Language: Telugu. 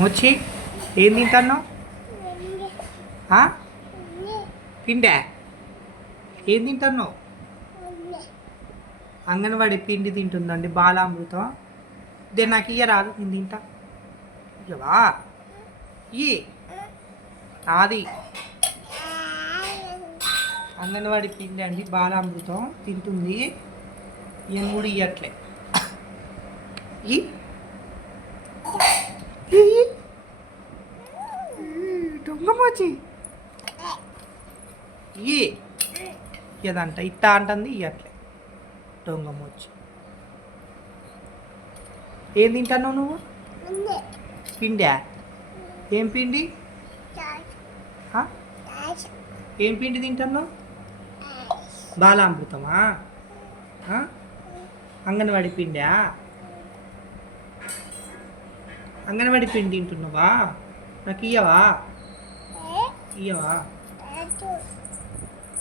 మొచ్చి ఏం తింటున్నావు? పిండా ఏం తింటున్నావు? అంగన్వాడి పిండి తింటుందండి, బాలామృతం. ఇదే నాకు ఇయ్య రాదు, నేను తింటా. ఇయ్యవా? ఇయ్యి అది అంగన్వాడి పిండి అండి, బాలామృతం తింటుంది. ఈయన కూడా ఇయ్యట్లే. దొంగమోచి ఇదంట ఇట్టా అంటుంది, ఇయ్యట్లే. దొంగమోచి ఏం తింటున్నావు నువ్వు? పిండా? ఏం పిండి? ఏం పిండి తింటున్నావు? బాలామృతమా? అంగన్వాడి పిండా? అంగన్వాడి పిండి తింటున్నావా? నాకు ఇయ్యవా? ఇయ్యవా?